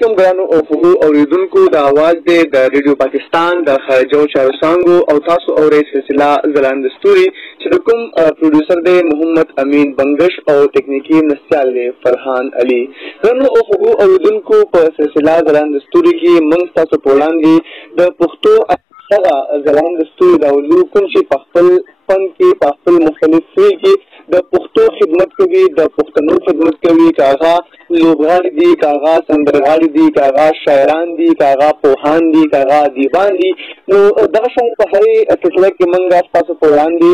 کوم ګرانو او خوږو اورېدونکو د اواز دی د ریډیو پاکستان د خارجو چارو څانګو او تاسو اورئ سلسله ځلانده ستوري چې د کوم پروډوسر دی محمد امین بنګش او تکنیکي مرستیال دی فرحان علي. ګرانو او خوږو اورېدونکو په سلسله ځلانده ستوري کې موږ تاسو په وړاندې د پښتو هغه ځلانده ستوري راولو کوم چې په خپل فن کې په خپل مختلف فیل کې د پښتو خدمت کوي، د پښتنو خدمت کوي، که هغه لوبغاړي دي، که هغه سندرغاړي دي، که هغه شاعران دي، که هغه پوهان دي، که هغه ادیبان دي. نو دغه شان په هرې سلسله کې موږ ستاسو په وړاندې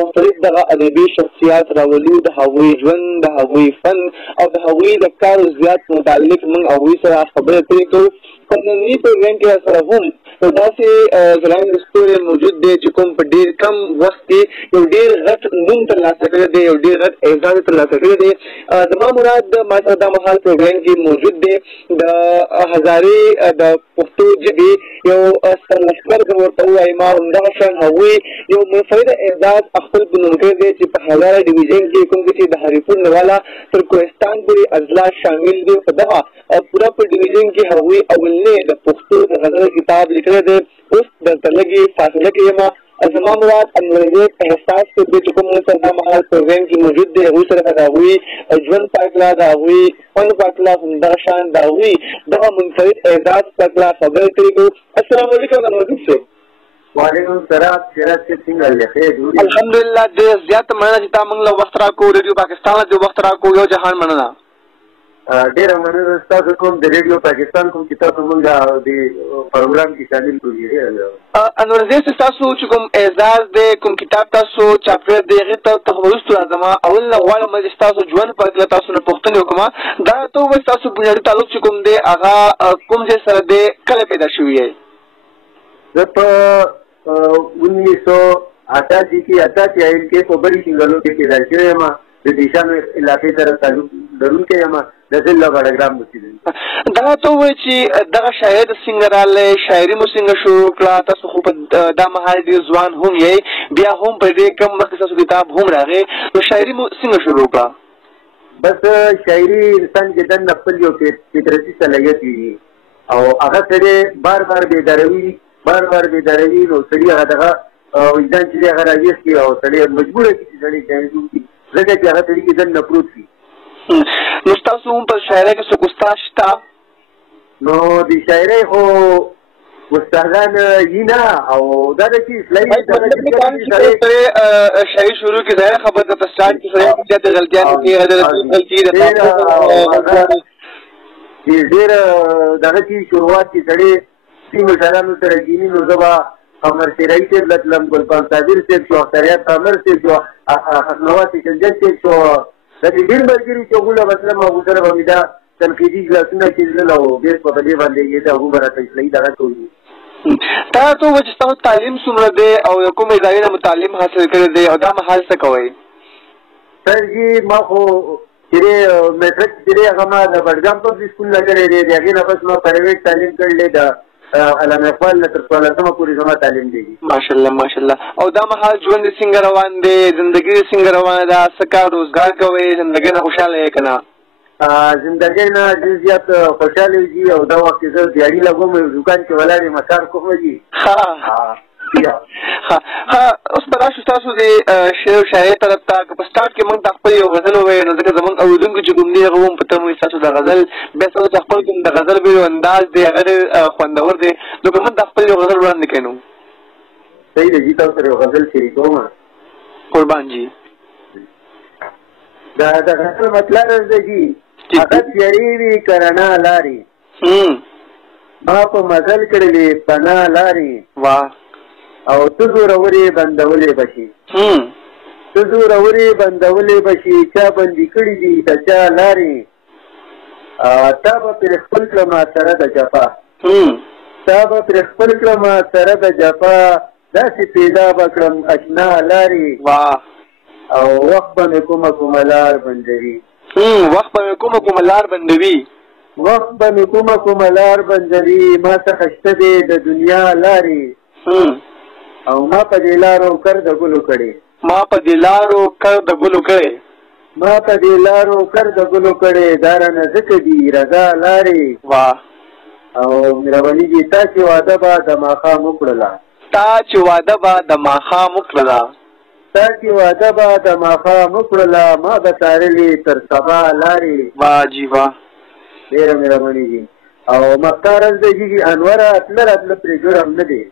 مختلف دغه ادبي شخصیات راولو، د هغوی ژوند، د هغوی فن او د هغوی د کار او زیات متعلق موږ هغوی سره خبرې اترې کوو. په ننني پروګرام کې سره هم داسې ځلانده ستوری موجود دی چې کوم په ډېر کم وخت کې یو ډېر غټ نوم ترلاسه کړی دی، یو ډېر غټ اعزاز ترلاسه کړی دی. زما مراد ما سره دا مهال پروګرام کې موجود دی د هزارې د پښتو ژبې یو سرلښکر که ورته ووایي ما همدغه شان هغوی یو منفرد اعزاز خپل په نوم کړی دی چې په هزاره ډیویژن کې کوم چې د هریپور نه والا تر کوهستان پورې اضلاع شامل دي. په دغه پوره په ډیویژن کې هغوی اولنی د پښتو د غزل کتاب لیکلی دی. اوس درته لږې فاصله کې یم. زما مراد انورزیب احساس کې دی چې کوم سره دا مهال پروګرام کې موجود دی، هغوی سره د هغوی ژوند په هکله، د هغوی فن په هکله، همدغه شان د هغوی دغه منفرد اعزاز په هکله خبرې اترې کوو. السلام علیکم انورزیب صاحب. وعلیکم السلام. سیرت صاحب څنګه یې؟ الحمدلله ډېر زیاته مننه چې تا موږ له وخت راکړو، ریډیو پاکستان له وخت راکړو. یو جهان مننه. ډېره مننه ستاسو کوم د ریډیو پاکستان کوم چې تاسو موږ د پروګرام کې شامل کړو. انورزیب صاحب تاسو چې کوم اعزاز دی، کوم کتاب تاسو چاپ کړی دی، هغې ته وروستو راځم. اول نه غواړم چې ستاسو ژوند په هکله تاسو نه پوښتنې وکړم. دا ته ووایئ ستاسو بنیادي تعلق چې کوم دی هغه کوم ځای سره دی، کله پیدا شوي یې؟ زه په 1988 کې ایل کې په بړي سینګلو کې پیدا شوی یم. د دیشانو علاقې سره تعلق لرونکی یم. د ضلع بډګرام اوسېدونکی. دا ته ووایئ چې دغه شاعر څنګه راغلی، شاعري مو څنګه شروع کړه؟ تاسو خو په دا مهال ډېر ځوان هم یئ، بیا هم په ډېر کم وخت کې ستاسو کتاب هم راغی، نو شاعري مو څنګه شروع کړه؟ بس شاعري انسان کې دننه خپل یو فطرتي صلاحیت وي او هغه سړی بار بار بیداروي نو سړي هغه دغه وجدان چې هغه راویښتي او سړی مجبوره کړي چې سړی شاعري وکړي، ځکه چې هغه سړي کې دننه پروت وي. نو ستاسو هم په شاعرۍ کې څوک استاد شته؟ نو د شاعرۍ خو استادان یي نه، او دا ده چې اسلامي شاعري شروع کړي ظاهره خبره ده په سټارټ کې سړی زیاتې غلطیانې کوي، ډېر دغه چې شروعات کې سړی څنګه شاعرانو سره کېني. نو زه به قمر شیرعي صاحب له تلم، ګلپان صابر صاحب شو، اختریات قمر صاحب شو، نواز شکنجد صاحب شو، دا چې ډېر ملګري چې هغوی له مطلب هغو سره به مې دا تنقیدي اجلاسونه کېدل او ډېر په دې باندې یې هغو به راته اصلاحي دغه کوي. تا ته ووایه چې ستاسو تعلیم څومره دی او کومې ادارې نه مو تعلیم حاصل کړی دی او دا مهال څه کوئ؟ سر جي ما خو چې دی میټرک چې دی هغه ما د بډګام پبلک سکول نه کړی دی، د هغې نه بس ما پرایویټ تعلیم کړی دی. د علامه اقبال نه تر 14مه پورې زما تعلیم دی. ماشاءالله ماشاءالله. او دا مهال ژوند دې څنګه روان دی، زندګي دې څنګه روانه ده، څه کار روزګار کوئ، زندګۍ نه خوشحاله یې که نه؟ زندګۍ نه ډېر زیات خوشحاله وي او دا وخت چې زه دیاړي لګوم دوکان کې ولاړ یم کار کوم دي. اوس به راشو ستاسو د شعر و شاعرۍ طرف ته. که په سټارټ کې موږ ته خپل یو غزل ووایو نو ځکه زموږ اورېدونکي چې کوم دي هغه هم په تمه وي ستاسو د غزل، بیا ستاسو د خپل کوم د غزل به یو انداز دی هغه ډېر خوندور دی. نو که موږ ته خپل یو غزل وړاندې کړئ نو صحیح دی. جي تاسو سره یو غزل شریکوم. قربان جي. د غزل مطلب دی جي هغه تیارې وي که رڼا لارې، ما په مزل کړلې پناه لارې، واه او ته زورورې بندولې بشي، ته زورورې بندولې بشي، چا بندي کړي دي د چا لارې، تا به پرې خپل کړمه سره د جفا، تا به پرې خپل کړمه سره د جفا، داسې پیدا به کړم اشنا لارې، او وخت به مې کومه لار بندوي، وخت به مې کومه لار بندوي، وخت به مې کومه لار بندوي، ما څخه شته دی د دنیا لارې، او ما په دې لارو کر د ګلو کړې، ما په دې لارو کر د ګلو کړې، ما په دې لارو کر د ګلو کړې دا رانه ځکه دي رضا لارې واه او مهرباني دي تا چې واده به د ماښام وکړله تا چې واده به د ماښام وکړله تا چې واده به د ماښام وکړله ما به تارلې تر سبا لارې واه جی واه ډېره مهرباني دي او مختار دی انوره اتله راتله پرې جرم نه دی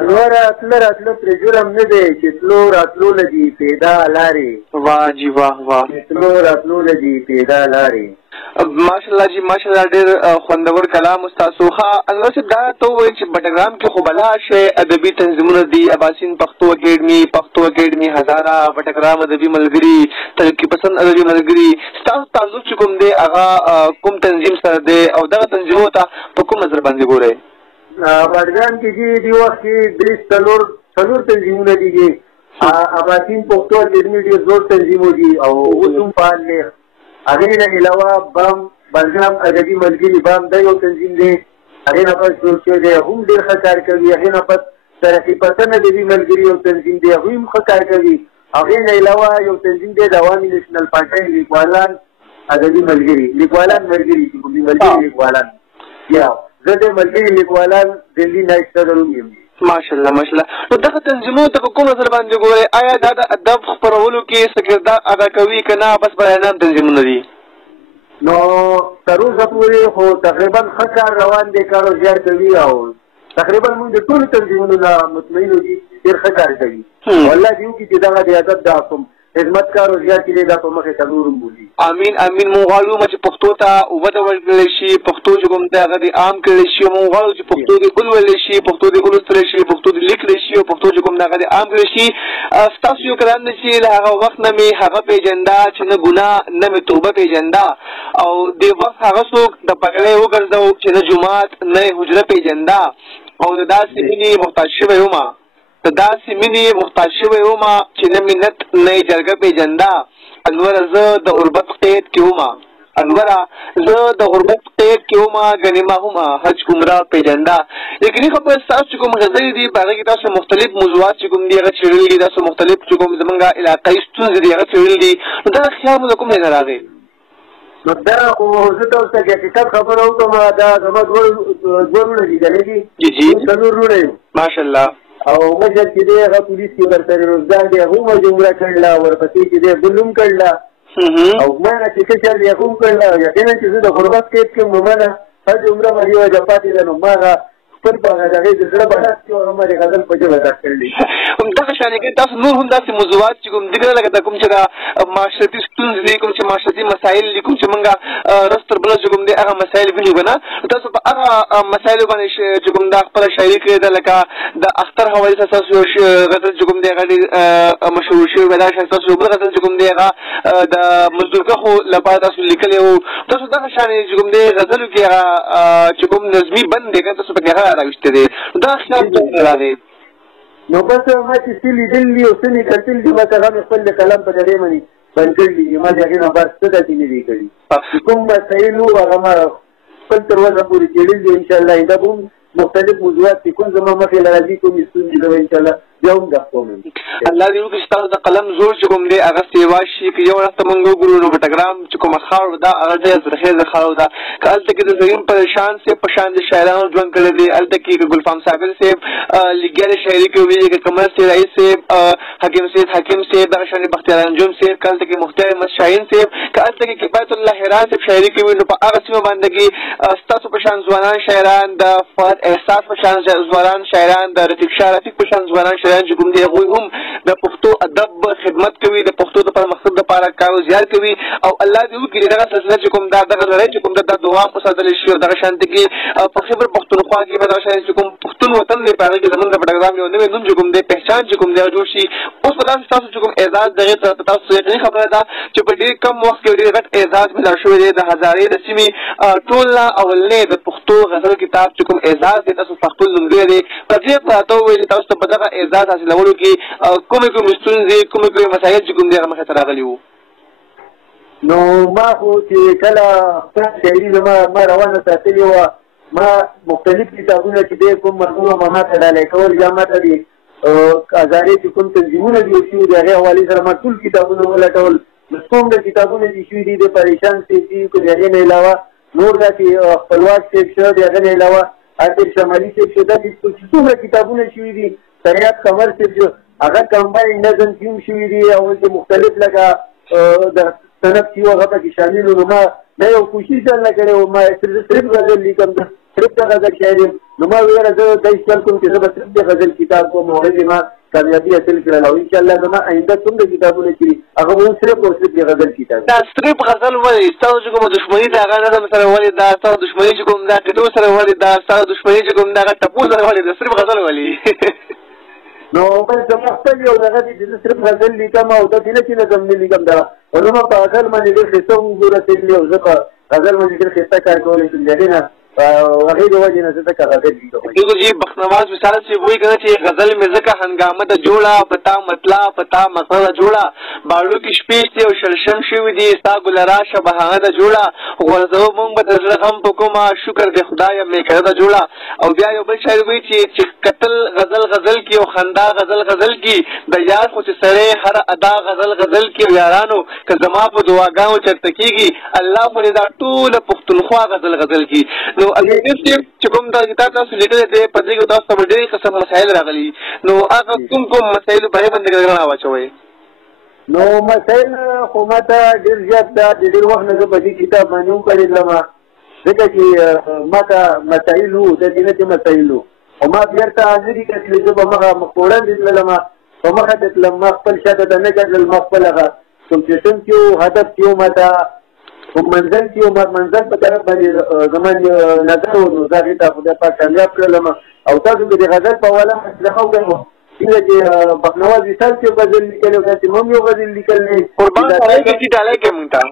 انوره اتله راتله پرې جرم نه دی چې تلو راتلو له دي پیدا لارې واه جی واه واه چې تلو راتلو له دي پیدا لارې ماشاءالله جی ماشاءالله ډېر خوندور کلام ستاسو ښه انور صاحب دا ته ووایئ چې بټګرام کې خو بلا شی ادبي تنظیمونه دي اباسین پښتو اکیډمي هزاره بټګرام ادبي ملګري ترقي پسند ادبي ملګري ستاسو تعلق چې کوم دی هغه کوم تنظیم سره دی او دغه تنظیمونو ته په کوم نظر باندې ګورئ بټګرام کې چې دې وخت کې څلور تنظیمونه دي اباسین پښتو اکیډمي ډېر زوړ تنظیمونه دي او اوس هم فعال دی هغې نه علاوه بام بلګرام ادبي ملګري بام دا یو تنظیم دی هغې نه پس جوړ شوی دی هم ډېر ښه کار کوي هغې نه پس ترقي پسند ادبي ملګري یو تنظیم دی هغوی هم ښه کار کوي هغې نه علاوه یو تنظیم دی د عوامي نیشنل پارټۍ لیکوالان ادبي ملګري لیکوالان ملګري چې کوم دي ملګري لیکوالان یا زه د ملګري لیکوالان دلي نایب صدر هم یم ماشاءالله نو دغه تنظیمونو ته په کوم نظر باندې ګورئ آیا دا د ادب خپرولو کې څه کردار ادا کوي که نه بس بیانام تنظیمونه دي نو تر اوسه پورې خو تقریبا ښه کار روان دی کار زیار کوي او تقریبا موږ د ټولو تنظیمونو نه مطمئن دي ډېر ښه کار کوي والله دې وکړي چې دغه د ادب دا کوم خدمتکار او زیار چې دی دا په مخې ته نور هم بولي امین مونږ غواړو چې پښتو ته وده ورکړلی شي پښتو چې کوم دی هغه دې عام کړلی شي مونږ غواړو چې پښتو دې ولوللی شي پښتو دې ولوستلی شي پښتو دې لیکلی شي او پښتو چې کوم دی هغه دې عام کړلی شي ستاسو یو کلام دی چې له هغه وخت نه مې هغه پېژنده چې نه ګناه نه مې توبه پېژنده او دې وخت هغه څوک د پګړۍ وګرځو چې نه جومات نه یې حجره پېژنده او د داسې مینې محتاج شوی ومه د داسې مینې محتاج شوی ومه چې نه منت نه یې جرګه پېژنده انوره زه د غربت قید کې ومه انوره زه د غربت قید کې ومه ګنې ما هم حج ګمراه پېژنده یقیني خبره ستاسو چې کوم غزلې دي په هغې کې تاسو مختلف موضوعات چې کوم دي هغه څېړلي دي تاسو مختلف چې کوم زمونږ علاقایي ستونزې دي هغه څېړلي دي نو دغه خیال مو د کوم ځای نه راغی نو دا خو زه تاسو ته چې حقیقت خبره وکړم دا زما دوه وروڼه دي کنه جی څلور وروڼه یم ماشاءالله او مشر چې دی هغه پولیس کې برتري روزګار دی هغه هم جمله کړله ورپسې چې دی بل هم کړله او ما نه چې کچر دی هغه هم کړله یقینا چې زه د غربت قید کې نو ما نه حج عمره مې یوه ځای پاتې ده نو ما هغه خپل په هغې د زړه بحث کې هغه ما د غزل په ژبه دا کړلي همدغه شانې کې تاسو نور هم داسې موضوعات چې کوم دي که لکه دا کوم چې دا معاشرتي ستونزې دي کوم چې معاشرتي مسایل دي کوم چې موږ رس تر بله چې کوم دی هغه مسایل وینو که نه تاسو په هغه مسایلو باندې چې کوم دا خپله شاعري کړې ده لکه د اختر حوالې سره تاسو یو غزل چې کوم دی هغه ډېر مشهور شوی دا شان تاسو یو بل غزل چې کوم دی هغه د مزدورکښو لپاره تاسو لیکلی وو تاسو دغه شانې چې کوم دی غزلو کې هغه چې کوم نظمي بند دی که تاسو پکې هغه راویستی دی دا خیال څنګه راغی نو بس ما چې څه لیدل دي او څه مې کتل دي بس هغه مې خپل د قلم په ذریعه باندې بند کړي دي ما د هغې نه بس څه داسې نه دي کړي کوم مسایل وو هغه ما خپل تر وسه پورې څېړلي دي انشاءالله آینده به هم مختلف موضوعات چې کوم زما مخې له راځي کومې ستونزې به انشاءالله بیا هم دا کوم الله دې وکړي چې تاسو د قلم زور چې کوم دی هغه سیوا شي که یو ورځ ته مونږ وګورو نو بټګرام چې کومه خاوره ده هغه ډېره زرخیزه خاوره ده که هلته کې د زرین پریشان صاحب په شان د شاعرانو ژوند کړی دی هلته کې که ګلفام صابر صاحب لګیاله شاعري کوي که قمر سیرایي صاحب حکیم سید حکیم صاحب دغه شانې بختیار انجم صاحب که هلته کې مختار احمد شاهین صاحب که هلته کې کفایت الله حیران صاحب شاعري کوي نو په هغه سیمه باندې کې ستاسو په شان ځوانان شاعران د فؤاد احساس په شان ځوانان شاعران د رفیق شاه رفیق په شان ځوانان شاعران چې کوم دي هغوی هم د پښتو ادب خدمت کوي د پښتو د پرمختګ دپاره کار او زیار کوي او الله دې وکړي دغه سلسله چې کوم دا دغه لړۍ چې کوم دا دوام وساتلی شي او دغه شانتې کې په خیبر پښتونخوا کې به دغه شانې چې کوم پښتون وطن دی په هغې کې زمونږ د بټګرام یو نوی نوم چې کوم دی پهچان چې کوم دی هغه جوړ شي اوس به داسې ستاسو چې کوم اعزاز دغې ته تاسو یقیني خبره ده چې په ډېر کم وخت کې ډېر غټ اعزاز میلاو شوی دی د هزارې د سیمې ټول نه اولنی د پښتو غزل کتاب چې کوم اعزاز دی تاسو پښتون لومړی دی په دې راته وویل چې تاسو ته په دغه اعزاز حاصلولو کې کومې ستونزې کومې مسایل چې کوم دی هغه مخې ته راغلي وو نو ما خو چې کله خپله شاعري زما ما روانه ساتلې وه ما مختلف کتابونه چې دی کوم مرحومه ما ماته ډالۍ کول یا ماته د هزارې چې کوم تنظیمونه جوړ شوي د هغې حوالې سره ما ټول کتابونه ولټول کوم د کتابونه چې شوي دي د پریشان سیفي کو د هغې نه علاوه نور داسې خپلواک سیف شو د هغې نه علاوه عادل شمالي سیف شو داسې چې څومره کتابونه شوي دي سریعت قمر سیف شو هغه کمباین نظم کې هم شوي دي او چې مختلف لکه د صنف چې هغه پکې شامل وو. نو ما دا یو کوشش درنه کړی وو ما صرف غزل لیکم صرف د غزل شاعر یم. نو ما ویله زه دا خیال کوم چې زه به صرف د غزل کتاب کوم او هغې ما کامیابي حاصل کړله او انشاءالله زما آینده څومره کتابونه چې دي هغه به صرف او صرف د غزل کتاب. دا صرف غزل ولې ستاسو چې کومه دښمني د هغه نظم سره ولې دا ستاسو دښمني چې کوم دا قطعو سره ولې دا ستاسو دښمني چې کوم دا هغه ټپو سره ولې دا صرف غزل ولې نو بس زما خپل یو دغه دی چې زه صرف غزل لیکم او داسې نه چې نظم نه لیکم دغه نو ما په غزل باندې ډېر ښایسته ورسېدلي او زه په غزل باندې ډېر ښایسته کار کولی شم د هغې نه هغې د وجې نه زه ځکه غزل لیکم. دیکھو جی بختنواز مثال سے وہی کہنا چاہیے غزل میں ذکا ہنگامہ دا جوڑا پتا مطلع پتا مقصد جوڑا باڑو کی شپیش تے او شلشم شوی دی ستا گلرا شبہانہ دا جوڑا غرزو مونگ بتزل غم پکوما شکر دے خدایا میں کرا دا جوڑا او بیا یو بل شاعر وی چې قتل غزل غزل کی او خندا غزل غزل کی د یار خو چې سره هر ادا غزل غزل کی یارانو که زما په دعاګانو چرته کیږي الله پر دا ټول پښتونخوا غزل غزل کی. نو چې کوم دا کتاب تاسو لیکلی دی په دې کې تاسو ته ډېرې قسم مسایل راغلي نو هغه کوم کوم مسایلو په هغې باندې رڼا واچوئ؟ نو مسایل خو ما ته ډېر زیات ده د ډېر وخت نه زه په دې کتاب باندې وکړېدلم ځکه چې ما ته مسایل وو د دینتي مسایل وو او ما بېرته حاضري کړه چې زه به مخه وړاندې تللم په مخه ته تلم ما خپل شاته ته نه کتلل ما خپل هغه کوم سیسټم چې وو هدف چې وو ما ته کوم منزل چې وو منزل په طرف باندې زما نظر وو نو زه هغې ته خدای پاک کامیاب کړلم او تاسو به د غزل په حواله مصلحه وکړئ څنګه چې بختنواز وصال چې غزل لیکلی او تاسې هم یو غزل لیکلی قربان سړی چې ډالۍ کوي مونږ ته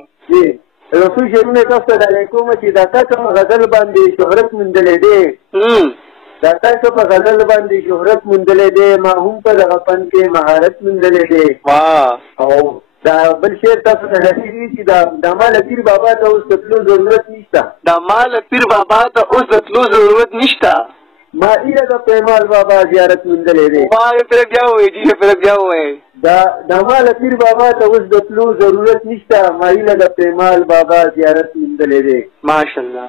رسول شعرونه تاسو ته ډالۍ کوم چې دا تا کوم غزل باندې شهرت موندلی دی دا تاسو په غزل باندې شهرت موندلی دی ما هم په دغه فن کې مهارت موندلی دی او دا بل شعر تاسو ته رسېږي چې دا مال پیر بابا ته اوس د تلو ضرورت نشته دا مال پیر بابا ته اوس د تلو ضرورت نشته ما ایله د پیمال بابا زیارت موندلی دی پھر کیا ہوئے جی پھر کیا ہوئے دا مال پیر بابا ته اوس د تلو ضرورت نشته ما ایله د پیمال بابا زیارت موندلی دی. ماشاءالله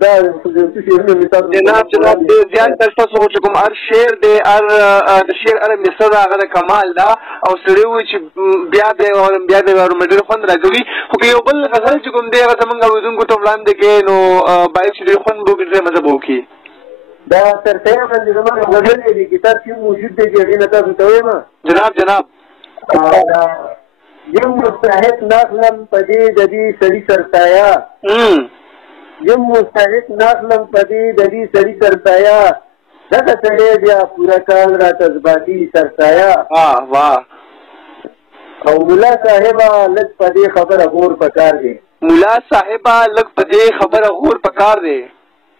دا جناب ډېر زیات تاسو خو چې کوم هر شعر دی د شعر هره مثل هغه د کمال ده او سړی وایي چې بیا دی واورم بیا دی واورم ډېر خوند راکوي خو که یو بل غزل چې کوم دی هغه زموږ اورېدونکو ته وړاندې کړې نو باید چې ډېر خوند وکړي ډېر مزه به وکړي. دا تر ته باندې زما غزل دی کتاب چې موجود دی چې هغې نه تاسو ته وایم جناب یم مستحق ناخلم په دې د دې سړي سرسایه یم مستحق ناخلم په دې د دې سړي سرسایه دغه سړی بیا پوره کال راته ځباتي سرسایه او ملا صاحبه لږ په دې خبره غور پکار دی ملا صاحبه لږ په دې خبره غور پکار دی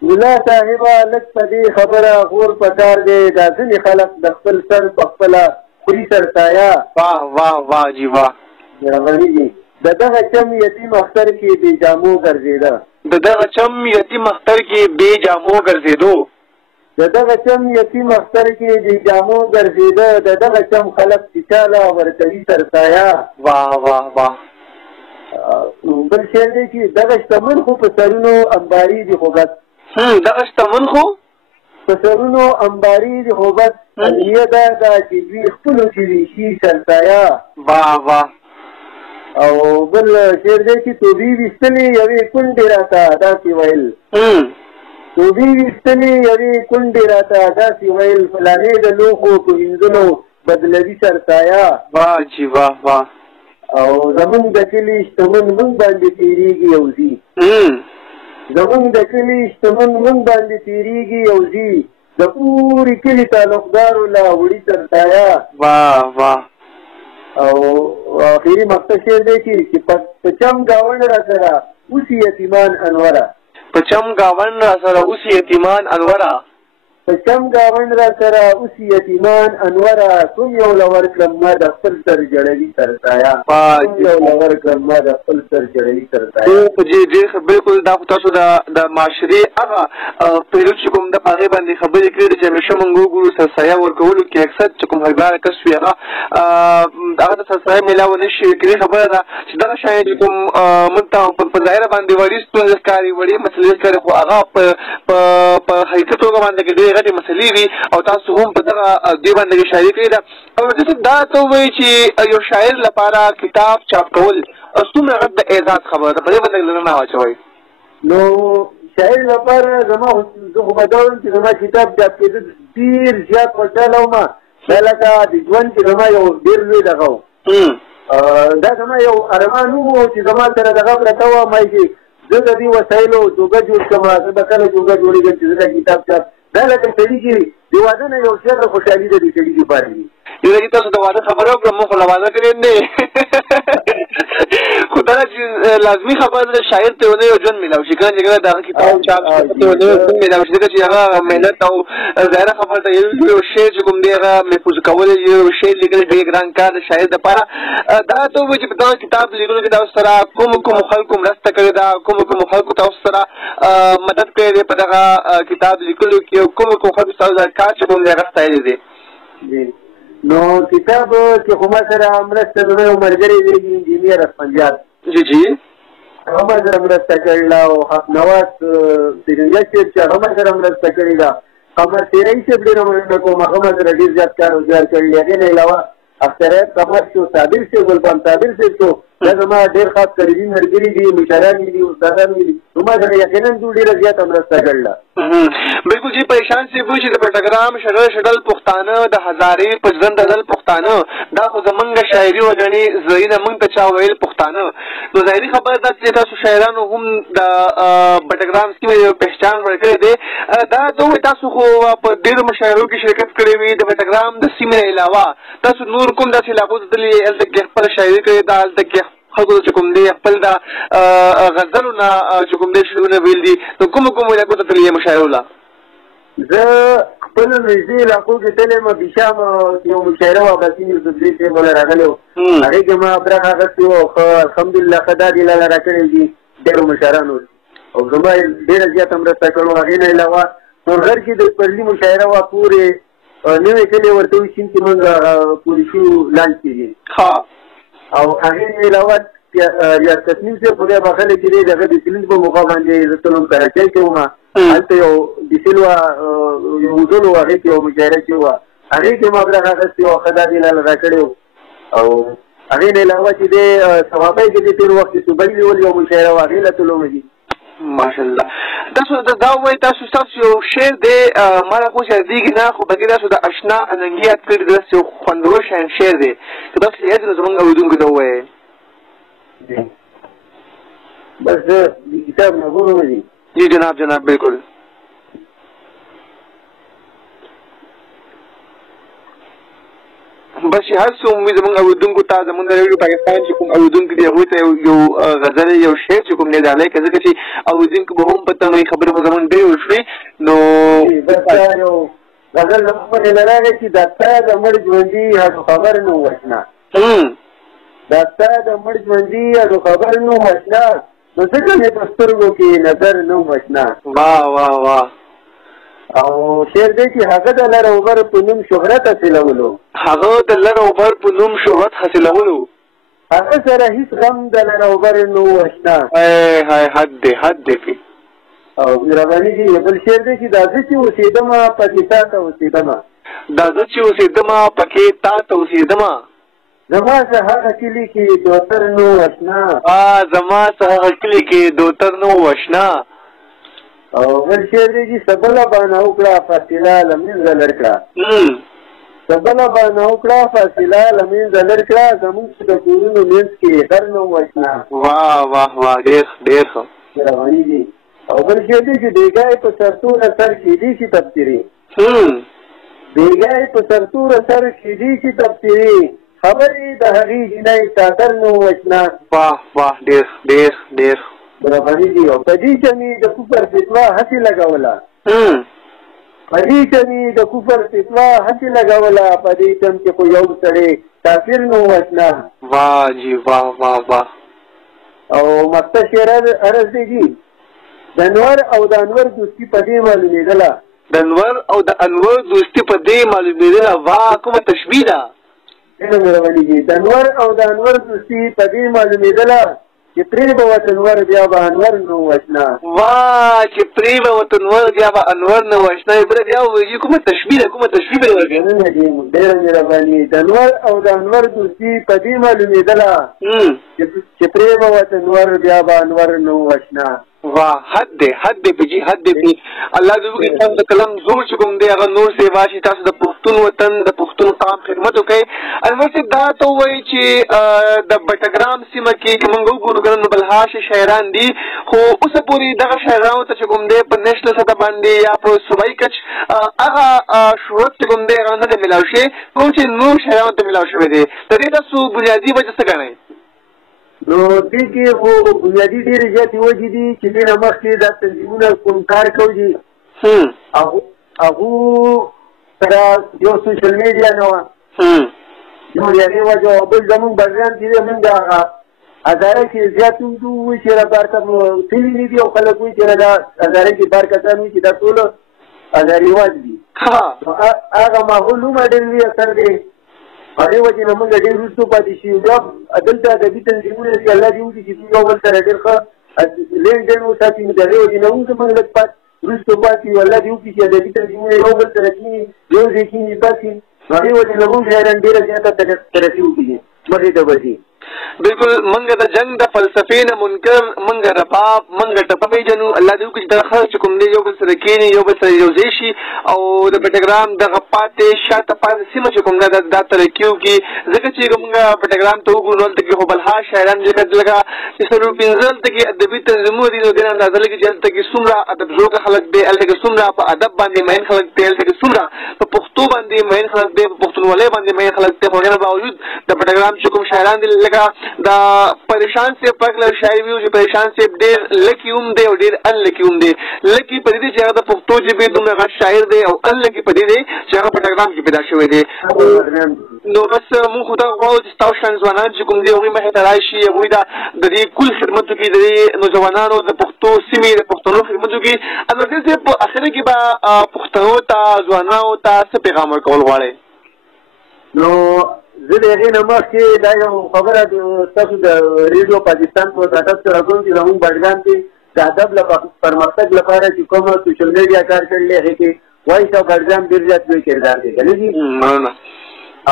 ملا صاحبه لږ په دې خبره غور پکار دی دا ځینې خلک د خپل سر په خپله خوري سرسایه جی واہ د دغه چم یتیم اختر کې بې جامو ګرځېده د دغه چم یتیم اختر کې بې جامو ګرځېدو د دغه چم یتیم اختر کې بې جامو ګرځېده د دغه چم خلک چې چاله ورکوي سرسایه بل شعر دی چې دغه شتمن خو په سرونو امباري دي خو بس دغه شتمن خو په سرونو امباري دي خو بس الهیه دا ده چې دوی خپلو چې دي شي سرسایه او بل شعر دی چې توبې ویستلې یوې کونډې راته داسې ویل توبې ویستلې یوې کونډې راته داسې ویل فلانې د لوښو په وینځلو بدلوي سرسایه او زمونږ د کلي شتمن مونږ باندې تېرېږي یو ځي زمونږ د کلي شتمن مونږ باندې تېرېږي یو ځي د پورې کلي تعلقدارو لا وړي سرسایه او آخري مقصد شعر دی چې په چم ګاونډ را سره اوس یتیمان انوره په چم ګاونډ را سره اوس یتیمان انوره په چم ګاونډ را سره اوس یتیمان انوره کوم یو لور کړم ما د خپل سر جړوي تر سایه کوم یو لور کړم ما د خپل سر جړوي تر سایه جی جی بالکل دا تاسو د معاشري هغه پیلوټ چې کوم د هغې باندې خبرې کړې چې همیشه موږ وګورو سرسایه ورکولو کې اکثر چې کوم حقداره کس وي هغه د سرسایه میلاو نه شي کړې خبره ده چې دغه شیان چې کوم موږ ته په ظاهره باندې وړي ستونزې ښکاري وړي مسلې ښکاري خو هغه په حقیقت توګه باندې کې ډېرې غټې مسلې وي او تاسو هم په دغه دې باندې اشاره کړې ده او دا ته ووایي چې یو شاعر لپاره کتاب چاپ کول څومره غټ د اعزاز خبره ده په دې باندې لږ نه واچوئ نو شاعر لپاره زما زه خو به دا وایم چې زما کتاب چاپ کېده ډېر زیات خوشحاله وم دا لکه د ژوند چې زما یو ډېر لوی دغه و دا زما یو ارمان و چې زما سره دغه پرته وه ما چې زه د دې وسایلو جوګه جوړ کړم زه به کله جوګه جوړېږم چې زه د کتاب چاپ دا لکه سړي چې د واده نه یو شعر د خوشحالي د دې سړي دپاره وي یوه چې تاسو د واده خبره وکړم موږ خو له واده کړی نه خو دا چې لازمي خبره ده شاعر ته یو نه یو ژوند میلاو شي که نه چې کله د هغه کتاب چاپ ته یو نه یو ژوند میلاو شي ځکه چې هغه محنت او ظاهره خبره ده یو شعر چې کوم دی هغه محفوظ کول یو شعر لیکل ډېر ګران کار د شاعر دپاره دا ته ووایي چې په دغه کتاب لیکلو کې تاسو سره کوم خلکو مرسته کړې ده کوم خلکو تاسو سره مدد کړی دی په دغه کتاب لیکلو کې او کوم خلکو ستاسو دا کار چې کوم دی هغه ستایلی دی نو کتاب کې خو ما سره مرسته زما یو ملګری دی انجینیر اسفندیار جی جی هغه ما سره مرسته کړې ده او حق نواز سرنجا صاحب چې هغه ما سره مرسته کړې ده قمر تیرۍ صاحب ډېره مرسته کوم هغه ما سره ډېر زیات کار روزګار کړی دی هغې نه علاوه اختر قمر شو صابر صاحب ګلبان صابر صاحب شو دا زما ډېر خاص قریبي ملګري دي مشران دي استادان دي نو ما سره یقینا دوی ډېره زیاته مرسته کړله بالکل جی پریشان صاحب وایي چې د پټګرام شډل پښتانه د هزارې پجرند دل پښتانه دا خو زمونږ شاعري وګڼي ځایونه موږ ته چا ویل پښتانه نو ظاهري خبره ده چې تاسو شاعرانو هم د پټګرام سیمې یو پهچان ورکړی دی دا ته وایي تاسو خو په ډېرو مشاعرو کې شرکت کړی وي د پټګرام د سیمې علاوه تاسو نور کوم داسې علاقو ته تللي هلته کې خپله شاعري کړې ده هلته کې خلکو ته چې کوم دی خپل د غزلو نه چې کوم دی شعرونه ویل دي نو کومو علاقو ته تللي مشاعرو له زه خپلو نږدې علاقو کې تللی یم بشام یو مشاعره وه عباسین یوسفزي صاحب والا راغلی و هغې کې ما برخه اخیستې وه او ښه الحمدلله ښه دا دې لاله راکړی دي ډېرو مشاعرانو او زما ډېره زیاته مرسته کړو هغې نه علاوه نورغر کې د پرلي مشاعره وه پورې نوې کلي ورته وي چین کې مونږ پورې شو لانچ کېږي او هغې نه علاوه ریاض تصمیم صاحب خدای بخښلی چې دی د هغه د سیلنج په موقع باندې زه تلم کراچۍ کې وم هلته یو ډیسل وه یو وزل و هغې کې یو مشاعره چې وه هغې کې ما برخه اخیستې وه ښه دا دې لاله راکړی و او هغې نه علاوه چې دی صوابۍ کې د تېر وخت کې صوبۍ نیول یو مشاعره وه هغې له تلو مې دي ماشاءالله تاسو دا وایي تاسو ستاسو یو شعر دی ما له خو یادېږي نه خو بګې تاسو د اشنا اننګي یاد کړي داسې یو خوندور شعر دی که تاسو یاد نو زموږ اورېدونکو ته ووایئ بس د کتاب نه ګورو دي جی جناب بالکل بس هر څه امید زموږ اورېدونکو ته زموږ د ریډیو پاکستان چې کوم اورېدونکي دي هغوی ته یو غزل یو شعر چې کوم دی ډالۍ که ځکه چې اورېدونکي به هم په تنوي خبرې خو زموږ ډېرې وشوې نو یو غزل زموږ باندې نه راغی چې دا ستا د مړ ژوندي هغه خبر نه و اشنا دا ستا د مړ ژوندي هغه خبر نه و اشنا نو ځکه مې په سترګو کې نظر نه و اشنا واه او شعر دی چې هغه د لر او بر په نوم شهرت حاصلولو هغه د لر او بر په نوم شهرت حاصلولو هغه سره هیڅ غم د لر او بر نه و اشنا هاي حد دی پی او مهرباني دي بل شعر دی چې دا زه چې اوسېدم پکې تا ته اوسېدم زما څه هغه کلي کې دوتر نو اشنا زما څه هغه کلي کې دوتر نو اشنا او بل شعر دی چې سبله باندې وکړه فاصله له منځه لر کړه سبله باندې وکړه فاصله له منځه لر کړه زموږ چې د کورونو منځ کې غر نه و اشنا واه ډېر ښه رواني دي او بل شعر دی چې بیګای په سرتوره سر کېدی شي تبصرې بیګای په سرتوره سر کېدی شي تبصرې خبرې د هغې جنۍ ساتر نه و اشنا واه ډېر برابري دي او په دې چې مې د کفر فتوا هسې لګوله په دې کې د کفر فتوا هڅې لګوله په دې ټیم کې خو یو سړی کافر نه وژنه. واه جی واه واه واه. او مختصر عرض دی جی د انور او د انور دوستي په دې معلومېدله. د انور او د انور دوستي په دې معلومېدله. واه کومه تشبیه ده. مهرباني جی د انور او د انور دوستي په دې معلومېدله چې پرې به ورته انور بیا به انور نه وژنه. واه چې پرې به ورته انور بیا به انور نه وژنه. بله بیا ووایي کومه تشبیه ده کومه تشبیه به یې ورکړې. ډېره مهرباني. د انور او د انور دوستي په دې معلومېدله چې پرې به ورته انور بیا به انور نه وژنه. वाह हद दे पे जी हद दे पे अल्लाह दे तम द कलम जोर चुकुम दे अगर नूर से वाशी तास द पुख्तून वतन द पुख्तून काम खिदमत वकई अनवर से दा तो वही ची द बटग्राम सीमा की मंगो गुरगन बलहाश शहरान दी हो उस पूरी दगा शहराओं त चुकुम दे पर नेशनल सतह बांधी या पर सुबाई कच आगा शुरुआत चुकुम दे अगर न मिलावशे पहुंचे नूर शहराओं त मिलावशे दे तरीका सु बुनियादी वजह से गणे. نو دې کې خو بنیادي ډېرې زیاتې وجې دي چې دې نه مخکې دا تنظیمونه کوم کار کوي هغو سره یو سوشل میډیا نه وه یو د هغې وجه او بل زمونږ بندیان چې دی مونږ هغه هزاره کې زیات اوږدو وایي چې بار تللي نه دي او خلک وایي چې دا هزاره کې بار کسان وایي چې دا ټول هزارېواز دي هغه ماحول هم ډېر لوی اثر دی. هغې وجې نه مونږ ډېر وروستو پاتې شي. بیا دلته ادبي تنظیمونه چې الله دې وکړي چې دوی یو بل سره ډېر ښه لین دین وساتي نو د هغې وجې نه هم زمونږ لږ وروستو پاتې وي. الله دې وکړي چې ادبي تنظیمونه یو بل سره کښېني یو ځای کښېني پاتې نو هغې وجې نه مونږ شاعران ډېره زیاته ترقي وکړي مخې ته به ځي. बिल्कुल मंग द जंग द फलसफे न मुनकर मंग रबाब मंग टपे जनू अल्लाह दे कुछ द खर्च कुम दे यो बल सरकीनी यो बल सर यो जेशी او د پټګرام د غپاته شاته پاز سیمه کوم د ترکیو کی زکه چې کوم پټګرام ته وګورل ته خو بلها شاعران ذکر لگا چې سرو پنځل ته کې ادبي تنظیمونه دي نو د اندازه لګي چې ته کې سمرا ادب زوګه خلق دی ال کې سمرا په ادب باندې مین خلق دی ال کې سمرا په پښتو باندې مین خلق دی په پښتونولۍ باندې مین خلق دی خو نه باوجود د پټګرام چې کوم شاعران دي لگا دا پریشان سے پکل شاعر ویو چې پریشان سے ډېر لکیوم دی او ډېر ان لکیوم دی لکی په دې چې هغه د پښتو ژبې دومره شاعر دی او ان لکی په دې دی چې هغه پټګرام کې پیدا شوی دی. نو بس مونږ خو دا غواړو چې ستاسو شان ځوانان چې کوم دي هغوی مخې ته راشي هغوی د دې کل خدمت وکړي د دې نوجوانانو د پښتو سیمې د پښتنو خدمت وکړي. انورزی صاحب په اخره کې به پښتنو ته ځوانانو ته څه پیغام ورکول غواړئ؟ نو زه د هغې نه مخکې دا یو خبره ستاسو د ریډیو پاکستان په ادب سره کوم چې زموږ بډګام کې د ادب پرمختګ لپاره چې کوم سوشل میډیا کار کړی هغې کې وایس او بډګام ډېر زیات لوی کردار دی که نه دي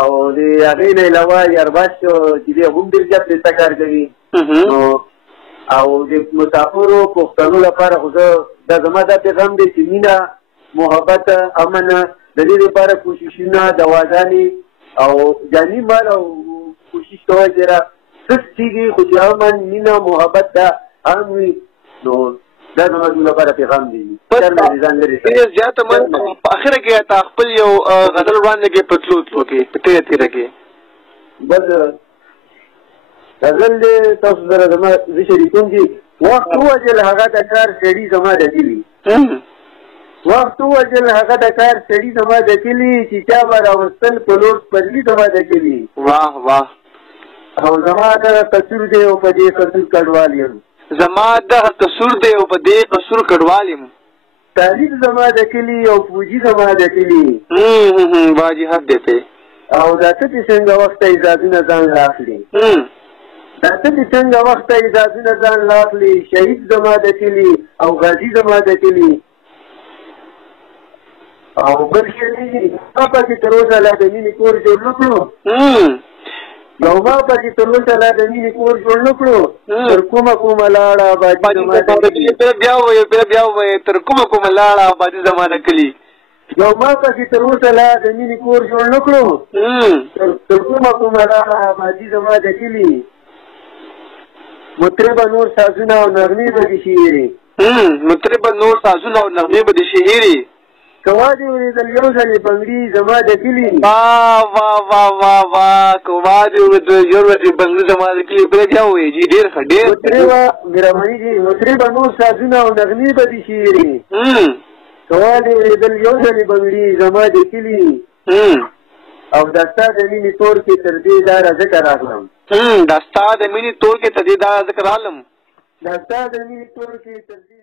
او د هغې نه علاوه یارباش چې دی هم ډېر زیات دلته کار کوي او د مسافرو پښتنو لپاره خو زه دا زما دا پیغام دی چې مینه محبت امن د دې لپاره کوششونه دواګانې او جاني مال او کوشش کوي چې را څه کېږي خو چې امن مینه محبت دا هم وي نو دا زما لپاره پیغام دی. زیاته من په اخره کې تا خپل یو غزل وړاندې کې په تلو کې په تیره کې بل غزل دی تاسو سره زما زه شریکوم چې وخت ووجل هغه د کار سړي زما د کلي وخت ووجل هغه د کار سړي زما د کلي چې چا به راوستل په لور سپرلي زما د کلي واه واه او زما دغه قصور دی او په دې قصور کډوال یم زما دغه قصور دی او په دې قصور کډوال یم طالب زما د کلي او فوجي زما د کلي باجي حد دی په او دا ته چې څنګه وخت اجازه ځان راخلي دا ته چې څنګه وخت اجازه ځان راخلي شهید زما د کلي او غازي زما د کلي او بل شي ما پکې تر اوسه لا د مینې کور جوړ نه کړو نو ما پکې تر اوسه لا د مینې کور جوړ نه کړو تر کومه لاړه آبادي زما د کلي بیا وایې تر کومه لاړه آبادي زما د کلي نو ما پکې تر اوسه لا د مینې کور جوړ نه کړو تر کومه لاړه آبادي زما د کلي مطربه نور سازونه او نغمې به دې شعري مطربه نور سازونه او نغمې به دې شعري کوا دې اورېدل یو ځلې بنګړي زما د کلي واه واه واه واه واه کوا دې اورېدل یو ځلې بنګړي زما د کلي بیا بیا وایي جي ډېر ښه ډېر مطربه مهرباني جي مطربه نور سازونه او نغمې به دې شعري سوال یې اورېدل یو ځلې بنګړي زما د کلي او دا ستا د مینې تور کې تر دې داره ځکه راغلم دا ستا د مینې تور کې تر دې داره ځکه راغلم دا ستا د مینې تور کې تر دې